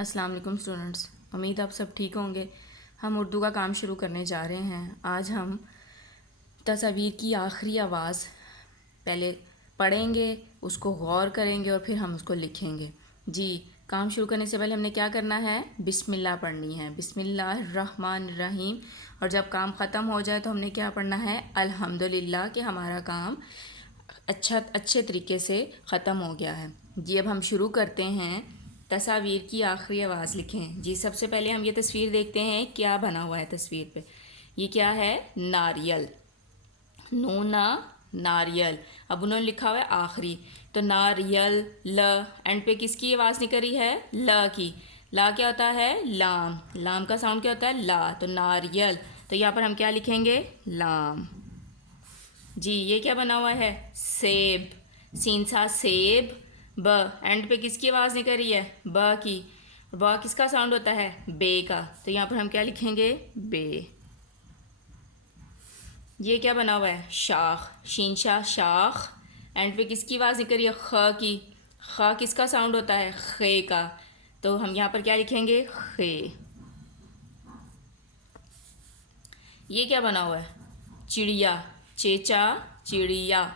السلام علیکم اسٹوڈنٹس، امید آپ سب ٹھیک ہوں گے۔ ہم اردو کا کام شروع کرنے جا رہے ہیں۔ آج ہم تصاویر کی آخری آواز پہلے پڑھیں گے، اس کو غور کریں گے اور پھر ہم اس کو لکھیں گے۔ جی، کام شروع کرنے سے پہلے ہم نے کیا کرنا ہے؟ بسم اللہ پڑھنی ہے، بسم اللہ الرحمن الرحیم۔ اور جب کام ختم ہو جائے تو ہم نے کیا پڑھنا ہے؟ الحمدللہ کہ ہمارا کام اچھے طریقے سے ختم ہو گیا ہے۔ جی، اب ہم شروع کرتے ہیں۔ تصاویر کی آخری آواز لکھیں۔ جی، سب سے پہلے ہم یہ تصویر دیکھتے ہیں کیا بنا ہوا ہے تصویر پہ۔ یہ کیا ہے؟ ناریل، نونا ناریل۔ اب انہوں نے لکھا ہوا ہے آخری، تو ناریل ل، اینڈ پہ کس کی آواز نکل رہی ہے؟ ل کی۔ لا کیا ہوتا ہے؟ لام۔ لام کا ساؤنڈ کیا ہوتا ہے؟ لا۔ تو ناریل، تو یہاں پر ہم کیا لکھیں گے؟ لام۔ جی، یہ کیا بنا ہوا ہے؟ سیب، سین سا سیب، ب، اینڈ پہ کس کی آواز نکل رہی ہے؟ ب کی۔ ب کس کا ساؤنڈ ہوتا ہے؟ بے کا۔ تو یہاں پر ہم کیا لکھیں گے؟ بے۔ یہ کیا بنا ہوا ہے؟ شاخ، شین شاہ شاخ، اینڈ پہ کس کی آواز نکل رہی ہے؟ خ کی۔ خ کس کا ساؤنڈ ہوتا ہے؟ خے کا۔ تو ہم یہاں پر کیا لکھیں گے؟ خے۔ یہ کیا بنا ہوا ہے؟ چڑیا، چیچا چڑیا،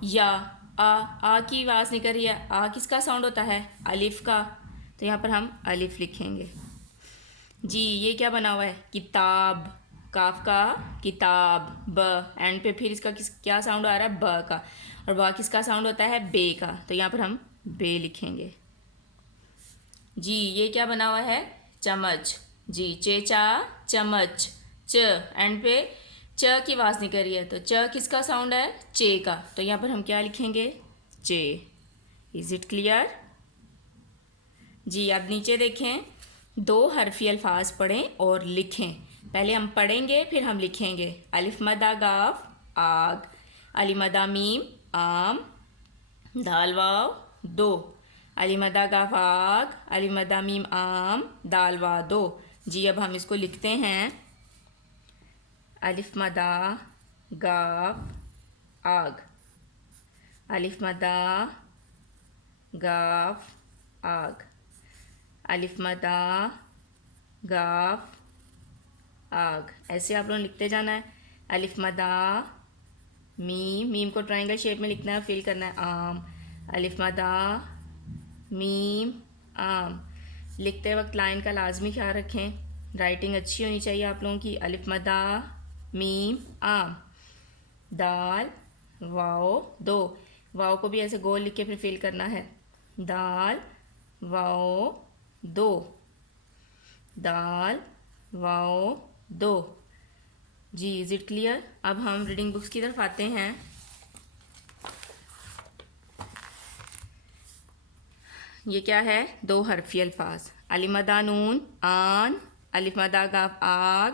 یا آ کی آواز نکل رہی ہے۔ آ کس کا ساؤنڈ ہوتا ہے؟ الف کا۔ تو یہاں پر ہم الف لکھیں گے۔ جی، یہ کیا بنا ہوا ہے؟ کتاب، کاف کا کتاب، ب، اینڈ پہ پھر اس کا کیا ساؤنڈ آ رہا ہے؟ ب کا۔ اور ب کس کا ساؤنڈ ہوتا ہے؟ بے کا۔ تو یہاں پر ہم بے لکھیں گے۔ جی، یہ کیا بنا ہوا ہے؟ چمچ، جی، چیچا چمچ، چ، اینڈ پہ چ کی آواز نکل رہی ہے، تو چ کس کا ساؤنڈ ہے؟ چے کا۔ تو یہاں پر ہم کیا لکھیں گے؟ چے۔ Is it clear? جی، اب نیچے دیکھیں، دو حرفی الفاظ پڑھیں اور لکھیں۔ پہلے ہم پڑھیں گے پھر ہم لکھیں گے۔ الف مدہ گاف آگ، علی مدہ میم آم، دال واو دو، علی مدہ گاف آگ، علی مدہ میم آم، دال وا دو۔ جی، اب ہم اس کو لکھتے ہیں۔ الف مدہ گاف آگ، الف مدہ گاف آگ، الف مدہ گاف آگ، ایسے آپ لوگوں نے لکھتے جانا ہے۔ الف مدہ میم، میم کو ٹرائنگل شیپ میں لکھنا ہے، فل کرنا ہے، آم، الف مدہ میم آم۔ لکھتے وقت لائن کا لازمی خیال رکھیں، رائٹنگ اچھی ہونی چاہیے آپ لوگوں کی۔ الف مدہ میم آم، دال واو دو، واو کو بھی ایسے گول لکھ کے پھر فل کرنا ہے، دال واو دو، دال واو دو۔ جی، از اٹ کلیئر؟ اب ہم ریڈنگ بکس کی طرف آتے ہیں۔ یہ کیا ہے؟ دو حرفی الفاظ۔ الف مدہ نون آن، الف مدہ گاف آگ،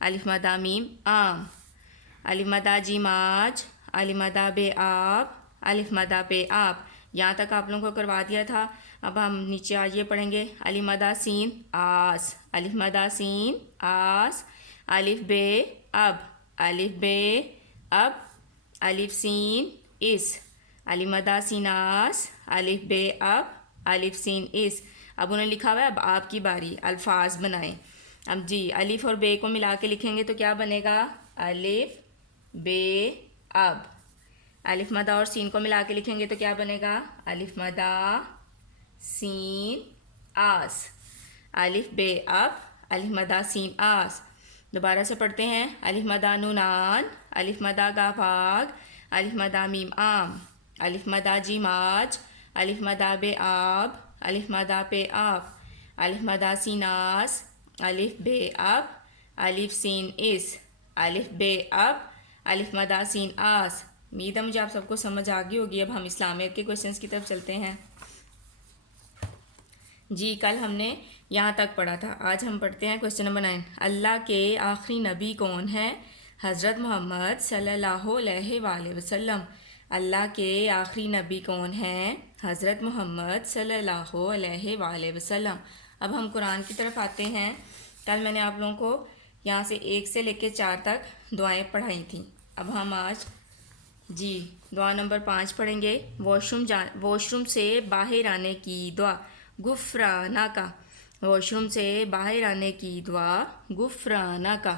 الف مدہ میم آم، الف مدہ جیم آج، الف مدہ بے آب، الف مدہ پے آپ۔ یہاں تک آپ لوگوں کو کروا دیا تھا۔ اب ہم نیچے آج یہ پڑھیں گے۔ الف مدہ سین آس، الف مدہ سین آس، الف بے اب، الف بے اب، الف سین اس، الف مدہ سین آس، الف بے اب، الف سین اس۔ اب انہوں نے لکھا ہوا ہے اب آپ کی باری، الفاظ بنائیں۔ اب جی، الف اور بے کو ملا کے لکھیں گے تو کیا بنے گا؟ الف بے اب۔ الف مدہ اور سین کو ملا کے لکھیں گے تو کیا بنے گا؟ الف مدہ سین آس، الف بے اب، الف مدہ سین آس۔ دوبارہ سے پڑھتے ہیں۔ الف مدہ نون آن، الف مدہ گاف آگ، الف مدہ میم آم، الف مدہ جیم آج، الف مدہ بے آب، الف مدہ پے آپ، الف مدہ سین آس، الف بے اب، الف سین اس، الف بے اب، الف مدہ سین آس۔ امید ہے مجھے آپ سب کو سمجھ آ گئی ہوگی۔ اب ہم اسلامیت کے کوشچنس کی طرف چلتے ہیں۔ جی، کل ہم نے یہاں تک پڑھا تھا، آج ہم پڑھتے ہیں کوشچن نمبر 9۔ اللہ کے آخری نبی کون ہے؟ حضرت محمد صلی اللہ علیہ وآلہ وسلم۔ اللہ کے آخری نبی کون ہیں؟ حضرت محمد صلی اللہ علیہ وآلہ وسلم۔ اب ہم قرآن کی طرف آتے ہیں۔ کل میں نے آپ لوگوں کو یہاں سے 1 سے لے کے 4 تک دعائیں پڑھائی تھیں۔ اب ہم آج جی دعا نمبر 5 پڑھیں گے۔ واش روم سے باہر آنے کی دعا، غفرانہ کا، واش روم سے باہر آنے کی دعا غفرانک.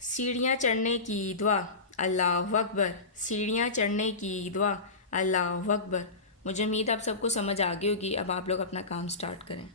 سیڑھیاں چڑھنے کی دعا اللہ اکبر. سیڑھیاں چڑھنے کی دعا اللہ اکبر. مجھے امید آپ سب کو سمجھ آ گئی ہوگی. اب آپ لوگ اپنا کام سٹارٹ کریں.